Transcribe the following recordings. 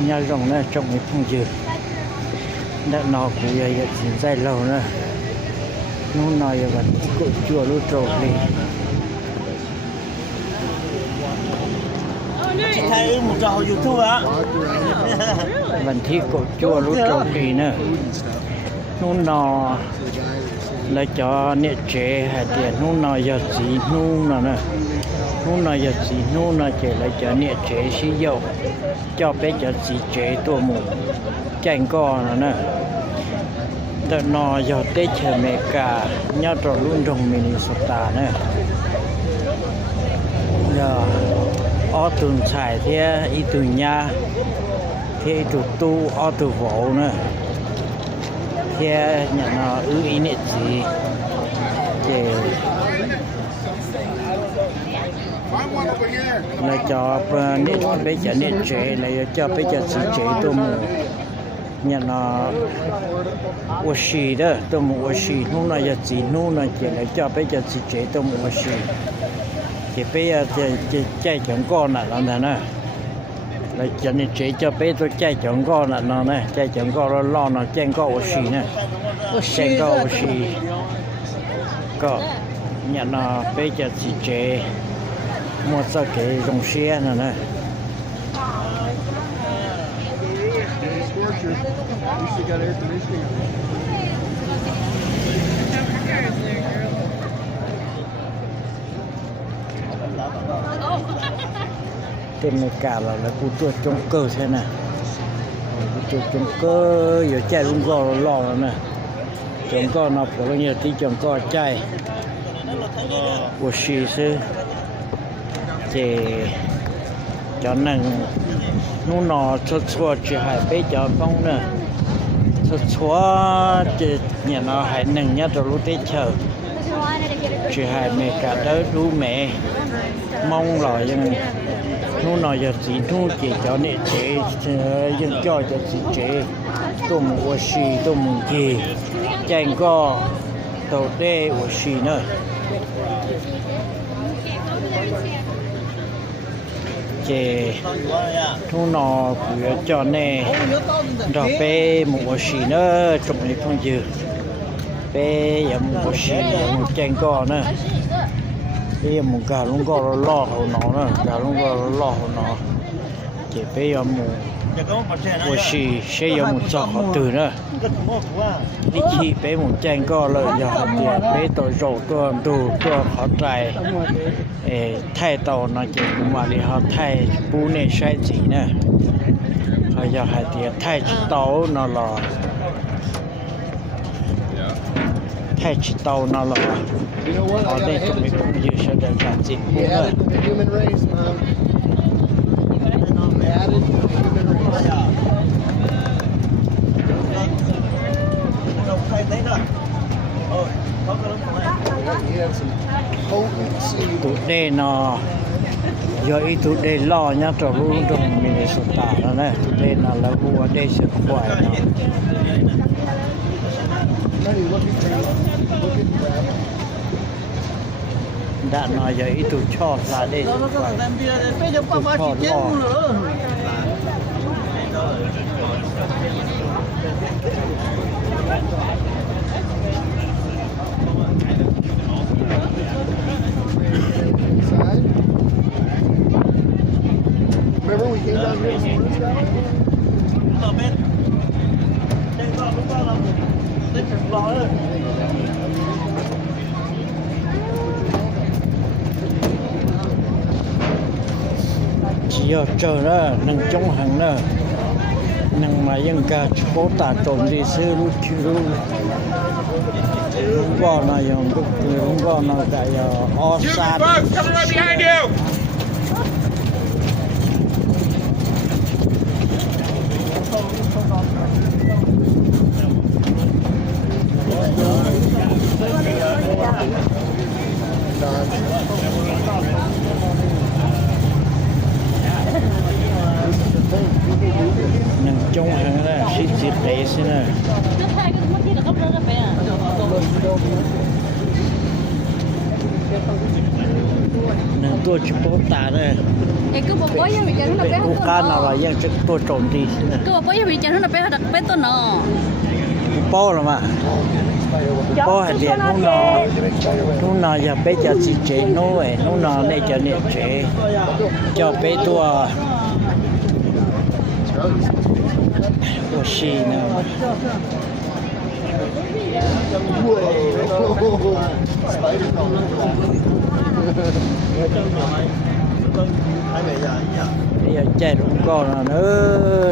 nhà rồng này trồng cái phong dừa đã nọ của vậy chỉ dài lâu nữa nó nói là cội chùa lúc trầu đi thấy một trò YouTube á vẫn thi cội chùa lúc trầu đi nữa nó nọ là cho nệ chế hay tiền nó nói giờ gì nó nè nó nói giờ gì nó nói chế là cho nệ chế sử dụng cho bé cho gì chế tua mù chanh con nè đợt nọ giờ tết chờ mẹ cả nhau trò luôn trong Minnesota nè giờ ở tuần xài thế ít tuần nhà thế tụt tu ở tụt vỗ nè thế nhận nó ư ý nệ gì để là cho nệ bé cho nệ chế là cho bé cho gì chế tua mù nhận nó ô xì đó tôi mua ô xì nó là giờ gì nó là chỉ là cho bây giờ chỉ chế tôi mua ô xì thì bây giờ chỉ chạy chọn con là nó nè là cho nên chế cho bây tôi chạy chọn con là nó nè chạy chọn con nó lo nó chạy con ô xì nè chạy con ô xì có nhận nó bây giờ chỉ chế mua sao cái dòng xe nè nè You still got air conditioning. tên này cả là cụ chuột trong cơ thế này cụ chuột trong cơ giờ chạy luôn gò lò rồi nè trong co nó có bao nhiêu tí trong co chạy của xì sư thì cho nên nó cho chỉ hay bé cho phong nè cho chỉ nhà nó hay nâng nhất rồi lúc tết chờ chỉ hay mẹ cả đỡ đu mẹ mong là nhưng nó giờ chỉ thu chỉ cho nệ chế dân cho chỉ chế tôm ô xì tôm gì chanh co tàu đê ô xì nữa chế thu nó của cho nè rồi bé một xì nữa trong này không dư bé giờ một xì một chanh co nữa bây giờ một cả luôn có lo hồ nó nữa cả luôn có lo hồ nó chỉ bây giờ một của xì sẽ giờ một giọt họ từ nữa đi chi bé một chanh co lợi giờ họ tiền bé tội rổ con đồ cho họ trai thay tàu nó chỉ cũng mà đi họ thay bù này sai gì nè họ giờ họ tiền thay tàu nó là thay tàu nó là ở đây tụi mình cũng như sẽ được làm gì cũng The human race, man. They added the human race. He had some potency. tụi đây nó giờ ý tụi đây lo nhá cho luôn trong Minnesota nó này tụi đây là vua đây sẽ khỏe nó đã nói giờ ít tụi cho là đây Remember we came down here and chỉ giờ chờ đó nâng chống hàng đó nâng mà dân ca cố tả tồn gì xưa lúc chưa lúc có nó dùng lúc có nó tại o sa nâng chống hàng đó xịt xịt đấy xí nè หนึ่งตัวชิโปตาเลย cứ bộ bố giờ bị chấn nó เป็น bé โอกาสอะไรยังจะตัวโจมตีนะ cứ bộ bố giờ bị chấn nó bé đặc bé to nó ป้อหรือมาป้อให้เดียนนู่นนออย่าไปจะสิเจโน่เอนู่นนอเนี่ยจะเนี่ยเจจะไปตัวตัวชีนะ Whoa. Spider crawler. bây giờ chạy đúng con là nó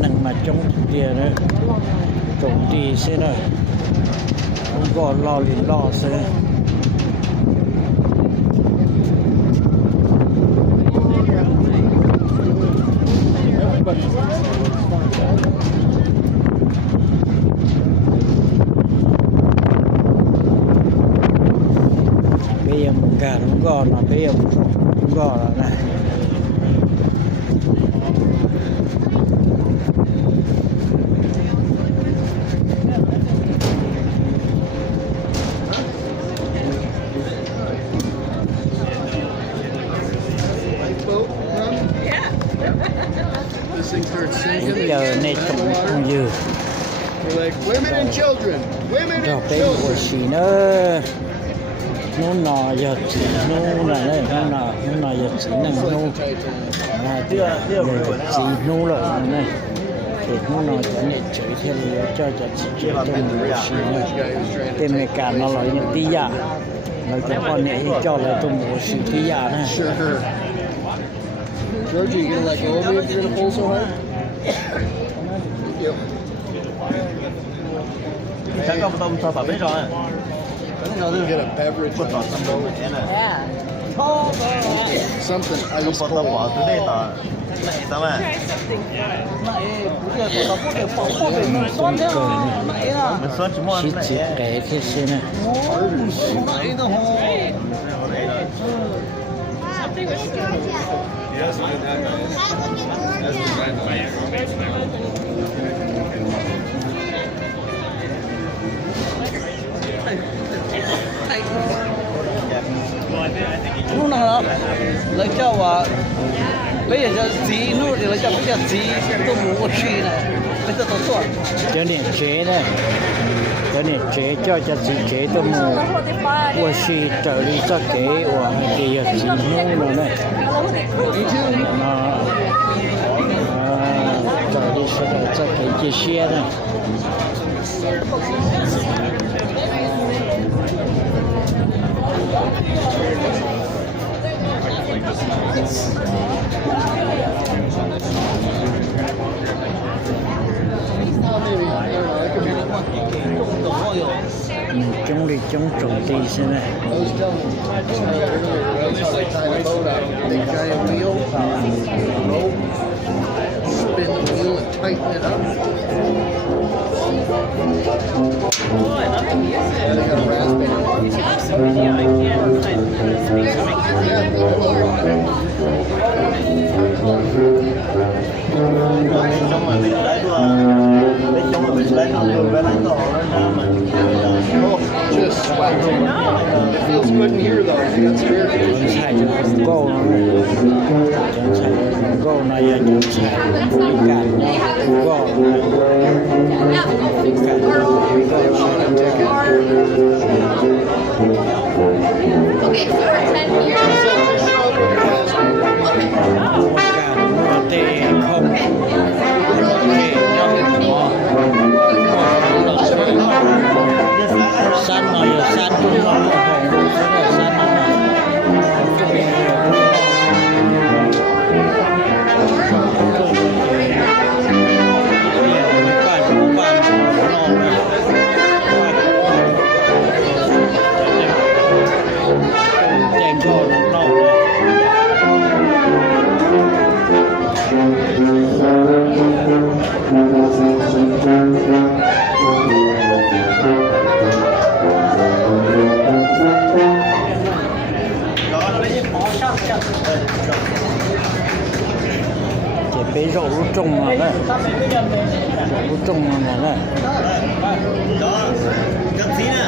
nặng mà trong kia nữa tổng đi xe này đúng con lo liền lo xe bây giờ mình cả đúng con là bây giờ đúng con là này This thing starts sinking. bây giờ này trong không dư We're like, women and children. Women rồi and cái của children. chị nó nọ giờ chị nó là đây nó nọ giờ chị nè nó à giờ chị nó là này thì nó nọ cho nên chửi theo cho chị chơi cho mình chị này cái mẹ cả nó là những tí giả rồi cho con này cho lại tôi mua chị tí giả này Sure. Georgie, you gonna let go of me if you're gonna pull so hard? Yep. Chắc không tông sao phải biết rồi. Get a beverage. Có tỏ tâm đâu thế này. Something Không ice có tao bỏ cold. từ đây tỏ. Mẹ tao à. Mình xoắn chúng chị mày. chỉ cái thế xe này lúc nào lấy cho và bây giờ cho gì nữa thì lấy cho bây giờ gì tôi muốn một chi này bây giờ tôi soạn cho nên chế này cho nên chế cho chị chế tôi mua của chị trở đi cho kế của thì giờ chị nó này nó trở đi cho cái chia sẻ này chống đi chống trồng ti thế này I was telling you, that's how they tie the boat out. Big giant wheel, rope, spin the wheel and tighten it up. And they got a raspberry. Trong mà mình lấy đùa. Bên trong mà mình lấy nó vừa với lấy tổ nó mình. Oh, just sweat. It feels good in here though. That's spirit. chẳng xài cho con cô chẳng xài cho con cô này giờ chẳng xài đi cả cô đi cả san mà giờ san cũng nó hồng san cái rổ trùng mà đấy rổ trùng mà đấy Đó. Cắt tí nè.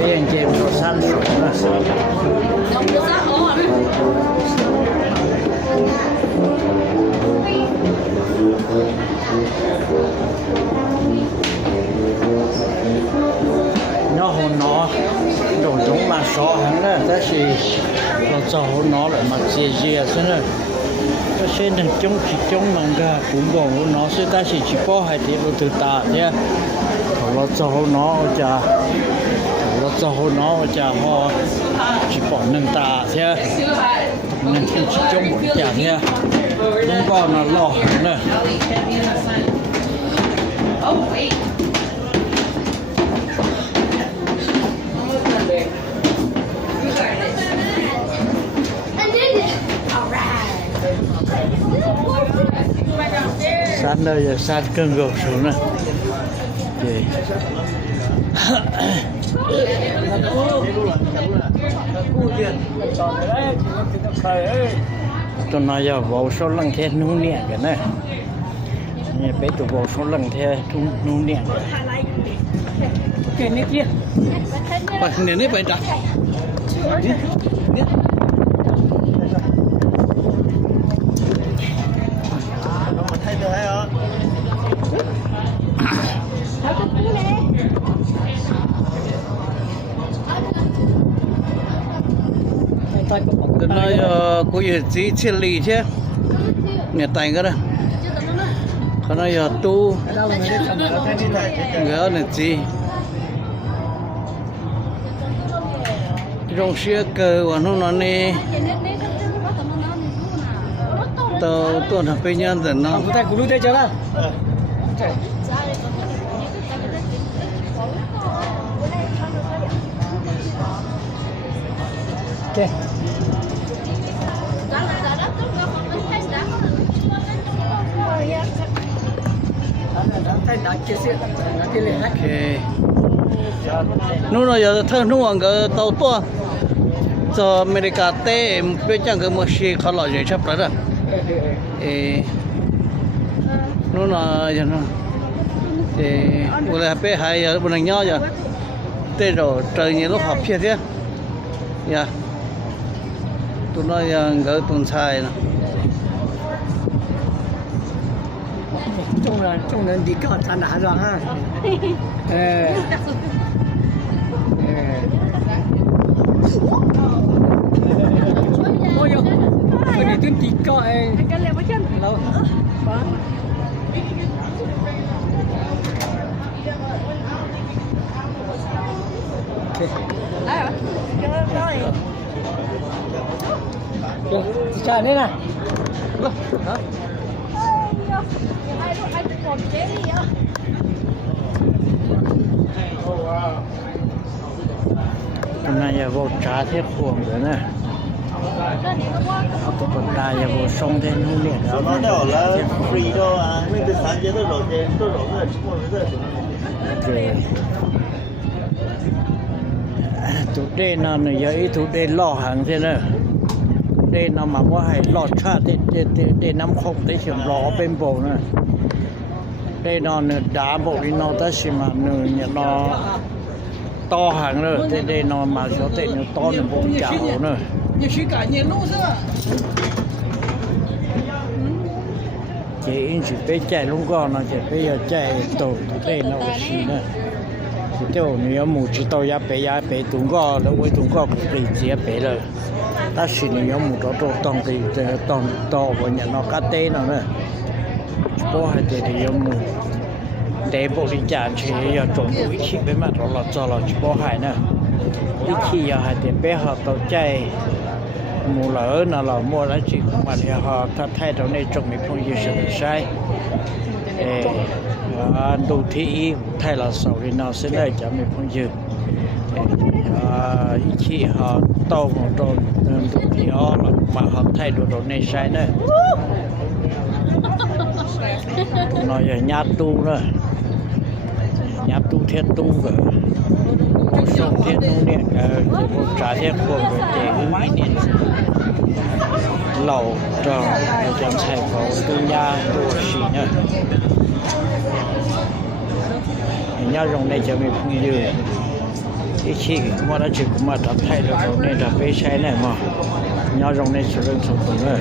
Cái anh chị em có sẵn sủi nữa. Không có giá khó nữa. Nó hồn nó đồ giống mà sọ hắn đó, ta chỉ nó cho hồn nó lại mà dè dè thế này. Cái trên thằng chống mà cả cũng còn nó sẽ ta chỉ có hai tiếng nó từ tạ thế. Nó cho hồn nó chả nó cho hồn nó chả họ chỉ bỏ nâng tạ thế. Nên chỉ chống một chả thế. Đúng con nó lo hắn nữa. Sát nơi giờ sát cơn gột xuống nè. Vậy. Tôi nói giờ vào số lần thế nụ nhẹ cái này. Nè bé tụi vào số lần thế nụ nhẹ. cái này kia bà này này bà đặt thay được hay không? tôi nói cô gì chỉ chia lì chứ nhà tài cái đó cái này giờ tu cái này gì trong xe cờ của nó nè tôi là bây giờ thì nó tay của tay chưa nào ok nó nói giờ thằng nó ăn cái tàu to cho America té bây giờ cái một xe khó lo gì chấp rồi nó nói giờ nó thì vừa là bé hay giờ bên nhau giờ té rồi trời nhiều lúc học phía thế ya tụi nó giờ cái tuần sai nè trong lần đi cao thằng nào rồi ha ôi yo cái này tuyên đi cao Cái leo với chân. lâu Đấy hả? rồi chạy đây nè hả hôm nay giờ vô trả thiết khuôn rồi nè. Còn ta giờ vô sông thế nụ nhẹ đó. Nó đảo là free đâu à, nên từ sáng giờ tôi đổ rồi, chúng tôi bây giờ tụi đây nó giờ ý tụi đây lo hàng thế nè. Đây nó mà có hay lo cha để nắm không để chừng lo bên bộ nè. Đây nó đá bộ đi nó tới xem mà nó to hàng rồi, thế đây nó mà số tiền nó to nó bộ chảo nữa. nhiều khi cả nhiều lúc nữa Chị chỉ biết chạy lúc con nó chỉ bây giờ chạy tổ đây nó xí nữa. Thì tiêu nếu mù chỉ tao giá bé tụng co nó với tụng co cũng bị chia bé rồi. ta chỉ là một đó đồ tòng thì tòng to của nhà nó cá tê nó nữa bố hai thì một để bộ đi chạm chỉ giờ trộn mũi chỉ với mặt đó là cho là bố hai nữa ít khi giờ hai thì bé họ tàu chay mua lỡ nào là mua đó chỉ mà thì họ thay đầu này trồng mấy phong dư sự sai đầu thị thay là sầu thì nó sẽ lấy cho mấy phong dư ít khi họ tàu một trộn đầu thị họ là mà họ thay đổi đầu này sai nữa nó giờ nhát tu nữa nhát tu thiên tu rồi sông thiên tu điện một trả thiên của người trẻ hữu ý điện lẩu tròn trong thành phố tu nha tu sĩ nữa nhau rồng này cho mình không dư cái chi mà đã chịu mà đã thay được rồi nên là phải sai này mà nhau rồng này sử dụng số nữa